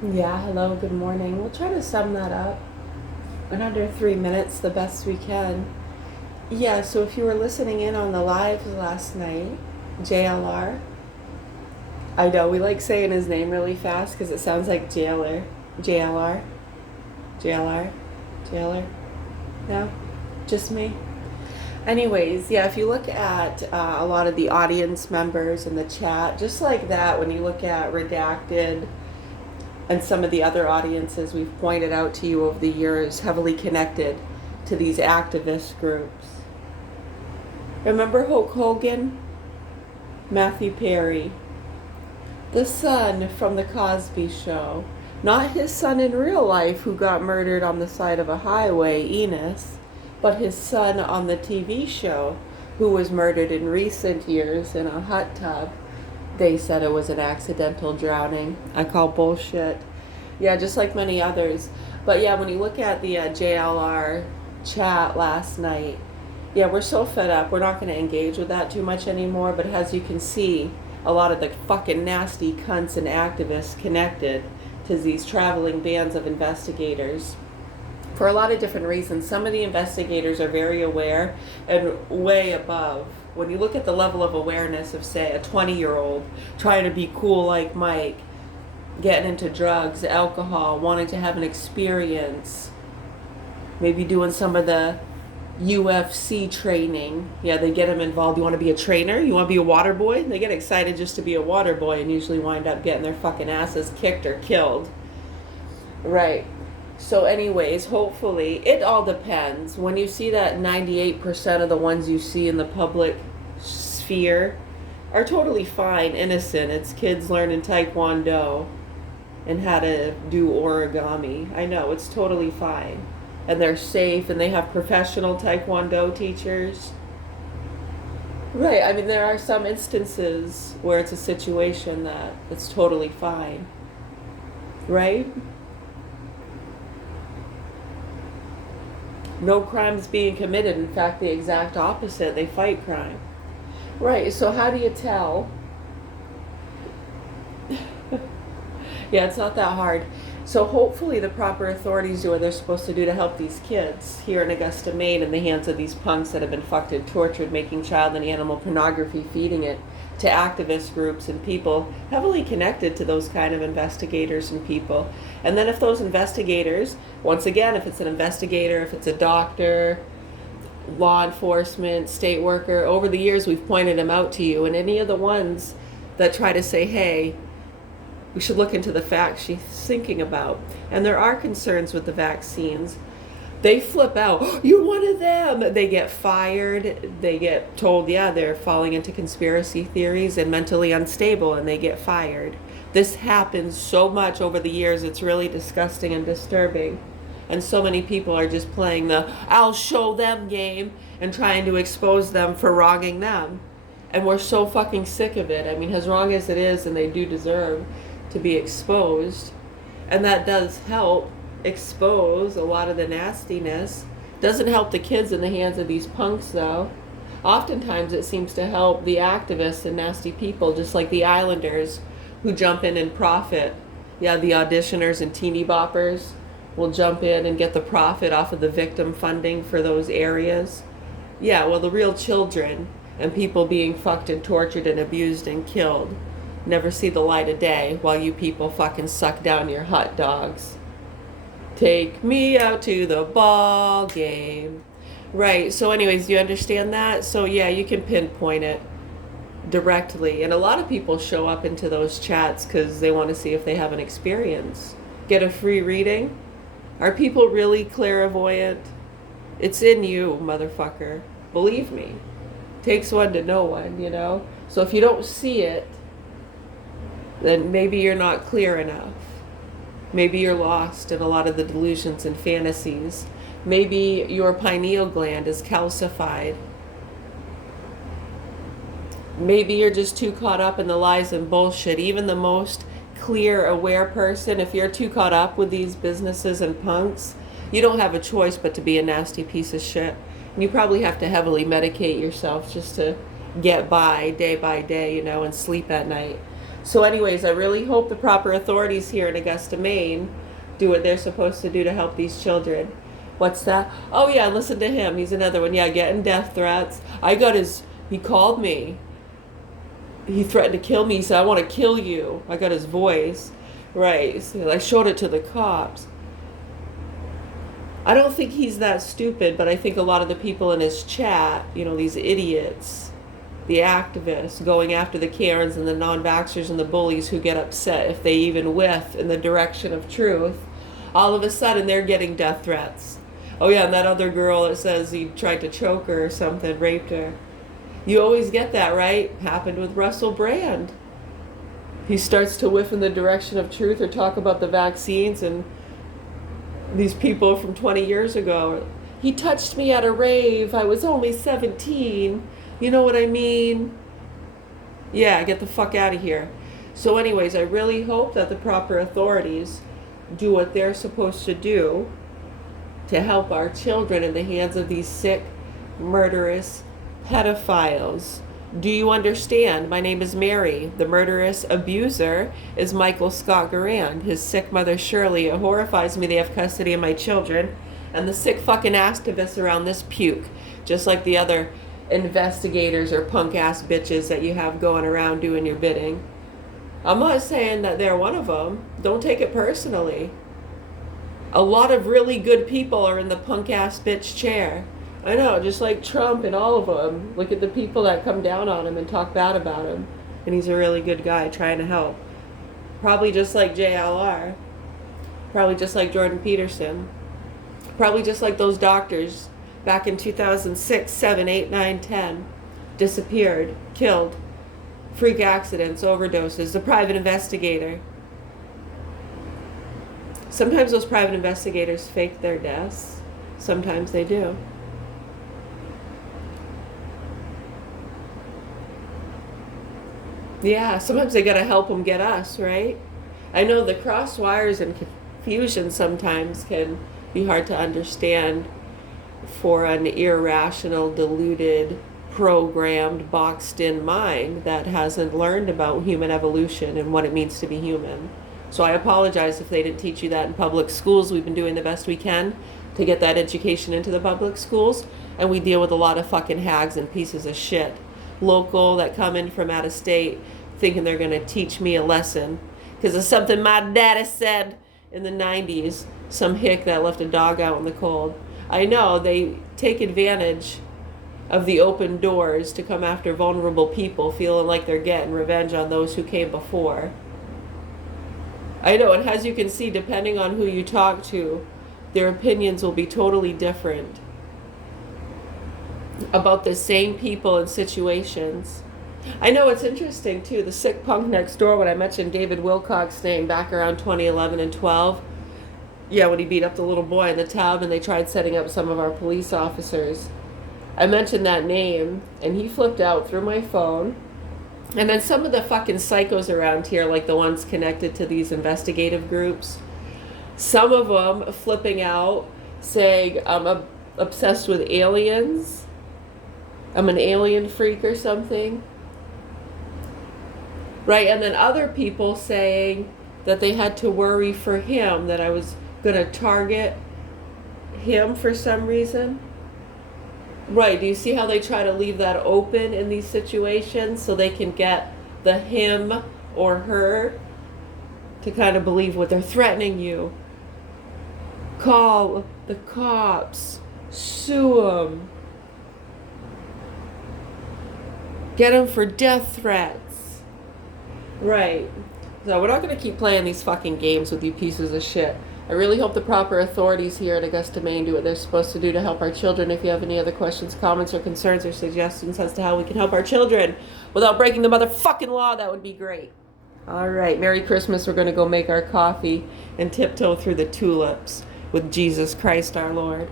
Yeah, hello, good morning. We'll try to sum that up in under 3 minutes the best we can. Yeah, so if you were listening in on the live last night, JLR, I know we like saying his name really fast because it sounds like jailer. JLR, JLR, JLR. No? Just me? Anyways, yeah, if you look at a lot of the audience members in the chat, just like that, when you look at Redacted, and some of the other audiences we've pointed out to you over the years heavily connected to these activist groups. Remember Hulk Hogan? Matthew Perry, the son from the Cosby Show. Not his son in real life who got murdered on the side of a highway, Enos, but his son on the TV show who was murdered in recent years in a hot tub. They said it was an accidental drowning. I call bullshit. Yeah, just like many others. But yeah, when you look at the JLR chat last night, yeah, we're so fed up. We're not going to engage with that too much anymore. But as you can see, a lot of the fucking nasty cunts and activists connected to these traveling bands of investigators for a lot of different reasons. Some of the investigators are very aware and way above. When you look at the level of awareness of, say, a 20-year-old trying to be cool like Mike, getting into drugs, alcohol, wanting to have an experience, maybe doing some of the UFC training. Yeah, they get them involved. You want to be a trainer? You want to be a water boy? They get excited just to be a water boy and usually wind up getting their fucking asses kicked or killed. Right. So anyways, hopefully, it all depends. When you see that 98% of the ones you see in the public sphere are totally fine, innocent. It's kids learning taekwondo and how to do origami. I know, it's totally fine. And they're safe and they have professional taekwondo teachers. Right, I mean, there are some instances where it's a situation that it's totally fine. Right? No crimes being committed. In fact, the exact opposite. They fight crime. Right, so how do you tell? Yeah, it's not that hard. So hopefully the proper authorities do what they're supposed to do to help these kids here in Augusta, Maine, in the hands of these punks that have been fucked and tortured, making child and animal pornography, feeding it to activist groups and people heavily connected to those kind of investigators and people. And then if those investigators, once again, if it's an investigator, if it's a doctor, law enforcement, state worker, over the years we've pointed them out to you, and any of the ones that try to say, hey, we should look into the facts she's thinking about. And there are concerns with the vaccines. They flip out. Oh, you're one of them. They get fired. They get told, yeah, they're falling into conspiracy theories and mentally unstable, and they get fired. This happens so much over the years. It's really disgusting and disturbing. And so many people are just playing the I'll show them game and trying to expose them for wronging them. And we're so fucking sick of it. I mean, as wrong as it is, and they do deserve to be exposed, and that does help expose a lot of the nastiness. Doesn't help the kids in the hands of these punks, though. Oftentimes it seems to help the activists and nasty people, just like the Islanders, who jump in and profit. Yeah, the auditioners and teeny boppers will jump in and get the profit off of the victim funding for those areas. Yeah, well, the real children and people being fucked and tortured and abused and killed never see the light of day while you people fucking suck down your hot dogs. Take me out to the ball game. Right, so anyways, do you understand that? So yeah, you can pinpoint it directly. And a lot of people show up into those chats because they want to see if they have an experience. Get a free reading. Are people really clairvoyant? It's in you, motherfucker. Believe me. Takes one to know one, you know? So if you don't see it, then maybe you're not clear enough. Maybe you're lost in a lot of the delusions and fantasies. Maybe your pineal gland is calcified. Maybe you're just too caught up in the lies and bullshit. Even the most clear, aware person, if you're too caught up with these businesses and punks, you don't have a choice but to be a nasty piece of shit. And you probably have to heavily medicate yourself just to get by day, you know, and sleep at night. So anyways, I really hope the proper authorities here in Augusta, Maine do what they're supposed to do to help these children. What's that? Oh yeah, listen to him. He's another one. Yeah, getting death threats. He called me. He threatened to kill me. He said, I want to kill you. I got his voice. Right. So I showed it to the cops. I don't think he's that stupid, but I think a lot of the people in his chat, these idiots, the activists going after the Karens and the non-vaxxers and the bullies who get upset if they even whiff in the direction of truth, all of a sudden they're getting death threats. Oh yeah, and that other girl that says he tried to choke her or something, raped her. You always get that, right? Happened with Russell Brand. He starts to whiff in the direction of truth or talk about the vaccines, and these people from 20 years ago, he touched me at a rave, I was only 17. You know what I mean? Yeah, get the fuck out of here. So anyways, I really hope that the proper authorities do what they're supposed to do to help our children in the hands of these sick, murderous pedophiles. Do you understand? My name is Mary. The murderous abuser is Michael Scott Garand. His sick mother Shirley. It horrifies me they have custody of my children. And the sick fucking activists around this puke. Just like the other investigators or punk ass bitches that you have going around doing your bidding. I'm not saying that they're one of them. Don't take it personally. A lot of really good people are in the punk ass bitch chair. I know, just like Trump and all of them. Look at the people that come down on him and talk bad about him. And he's a really good guy trying to help. Probably just like JLR. Probably just like Jordan Peterson. Probably just like those doctors back in 2006, 7, 8, 9, 10. Disappeared, killed, freak accidents, overdoses, the private investigator. Sometimes those private investigators fake their deaths. Sometimes they do. Yeah, sometimes they gotta help them get us, right? I know the cross wires and confusion sometimes can be hard to understand for an irrational, deluded, programmed, boxed-in mind that hasn't learned about human evolution and what it means to be human. So I apologize if they didn't teach you that in public schools. We've been doing the best we can to get that education into the public schools, and we deal with a lot of fucking hags and pieces of shit. Local that come in from out of state thinking they're going to teach me a lesson because of something my daddy said in the 90s. Some hick that left a dog out in the cold. I know they take advantage of the open doors to come after vulnerable people feeling like they're getting revenge on those who came before. I know, and as you can see, depending on who you talk to, their opinions will be totally different about the same people and situations. I know it's interesting too, the sick punk next door, when I mentioned David Wilcox's name back around 2011 and 12, yeah, when he beat up the little boy in the tub and they tried setting up some of our police officers. I mentioned that name and he flipped out through my phone. And then some of the fucking psychos around here, like the ones connected to these investigative groups, some of them flipping out saying I'm obsessed with aliens. I'm an alien freak or something. Right, and then other people saying that they had to worry for him, that I was going to target him for some reason. Right, do you see how they try to leave that open in these situations so they can get the him or her to kind of believe what they're threatening you? Call the cops. Sue them. Get them for death threats. Right. So we're not going to keep playing these fucking games with you pieces of shit. I really hope the proper authorities here in Augusta, Maine do what they're supposed to do to help our children. If you have any other questions, comments, or concerns or suggestions as to how we can help our children without breaking the motherfucking law, that would be great. All right. Merry Christmas. We're going to go make our coffee and tiptoe through the tulips with Jesus Christ our Lord.